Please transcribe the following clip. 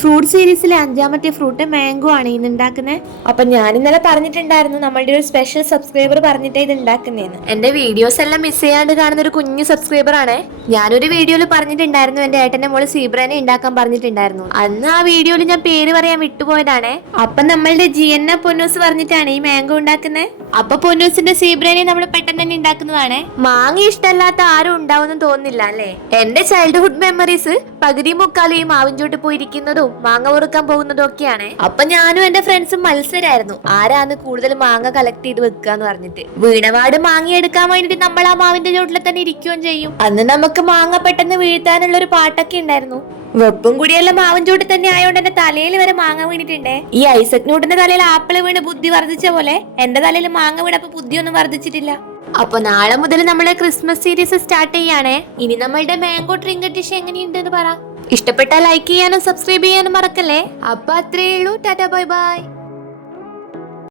Fruit സീരീസിലെ 5ാമത്തെ fruit mango ആണ് ഇന്ന് ഉണ്ടാക്കുന്നത്. അപ്പൊ ഞാൻ ഇന്നലെ പറഞ്ഞിട്ടുണ്ടായിരുന്നു നമ്മളുടെ ഒരു സ്പെഷ്യൽ സബ്സ്ക്രൈബർ പറഞ്ഞിട്ടേ ഇത് ഉണ്ടാക്കുന്നേന്ന്. എന്റെ വീഡിയോസ് എല്ലാം മിസ് ചെയ്യാണ്ട് കാണുന്ന ഒരു കുഞ്ഞു സബ്സ്ക്രൈബർ ആണ്. ഞാനൊരു വീഡിയോയിൽ പറഞ്ഞിട്ടുണ്ടായിരുന്നു എന്റെ ഏട്ടന്റെ മോള് സീബ്രനെ ഉണ്ടാക്കാൻ പറഞ്ഞിട്ടുണ്ടായിരുന്നു. അന്ന് ആ വീഡിയോയിൽ ഞാൻ പേര് പറയാൻ വിട്ടുപോയതാണ്. അപ്പൊ നമ്മളുടെ ജിയന്ന പൊന്നൂസ് പറഞ്ഞിട്ടാണ് ഈ മാംഗോ ഉണ്ടാക്കുന്നത്. അപ്പൊ പൊന്നൂസിന്റെ സീബ്രനെ നമ്മൾ പെട്ടെന്ന് തന്നെ ഉണ്ടാക്കുന്നതാണ്. മാങ്ങ ഇഷ്ടമല്ലാത്ത ആരും ഉണ്ടാവുമെന്ന് തോന്നുന്നില്ല അല്ലെ? എന്റെ ചൈൽഡ്ഹുഡ് മെമ്മറീസ് പകുതി മുക്കാലും ഈ മാവിൻചോട്ട് പോയിരിക്കുന്നതും മാങ്ങ പൊറുക്കാൻ പോകുന്നതും ഒക്കെയാണ്. അപ്പൊ ഞാനും എന്റെ ഫ്രണ്ട്സും മത്സരമായിരുന്നു ആരാന്ന് കൂടുതൽ മാങ്ങ കളക്ട് ചെയ്ത് വെക്കുക എന്ന് പറഞ്ഞിട്ട്. വീണപാട് മാങ്ങ എടുക്കാൻ വേണ്ടിട്ട് നമ്മൾ ആ മാവിന്റെ ചോട്ടിൽ തന്നെ ഇരിക്കുകയും ചെയ്യും. അന്ന് നമുക്ക് മാങ്ങ പെട്ടെന്ന് വീഴ്ത്താനുള്ള ഒരു പാട്ടൊക്കെ ഉണ്ടായിരുന്നു. വെപ്പും കൂടിയെല്ലാം മാവൻ ചോട്ടിൽ തന്നെ ആയതുകൊണ്ട് എന്റെ തലയിൽ വരെ മാങ്ങ വീണിട്ടുണ്ട്. ഈ ഐസക് ന്യൂട്ടന്റെ തലയിൽ ആപ്പിള് വീണ് ബുദ്ധി വർദ്ധിച്ച പോലെ എന്റെ തലയിൽ മാങ്ങ വീണപ്പോ ബുദ്ധിയൊന്നും വർദ്ധിച്ചിട്ടില്ല. അപ്പൊ നാളെ മുതൽ നമ്മളെ ക്രിസ്മസ് സീരീസ് സ്റ്റാർട്ട് ചെയ്യാണ്. ഇനി നമ്മളുടെ മാംഗോ ട്രിങ്കർ ഡിഷ് എങ്ങനെയുണ്ടെന്ന് പറ. ഇഷ്ടപ്പെട്ടാൽ ലൈക്ക് ചെയ്യാനും സബ്സ്ക്രൈബ് ചെയ്യാനും മറക്കല്ലേ. അപ്പൊ അത്രേ ഉള്ളൂ. Tata bye bye.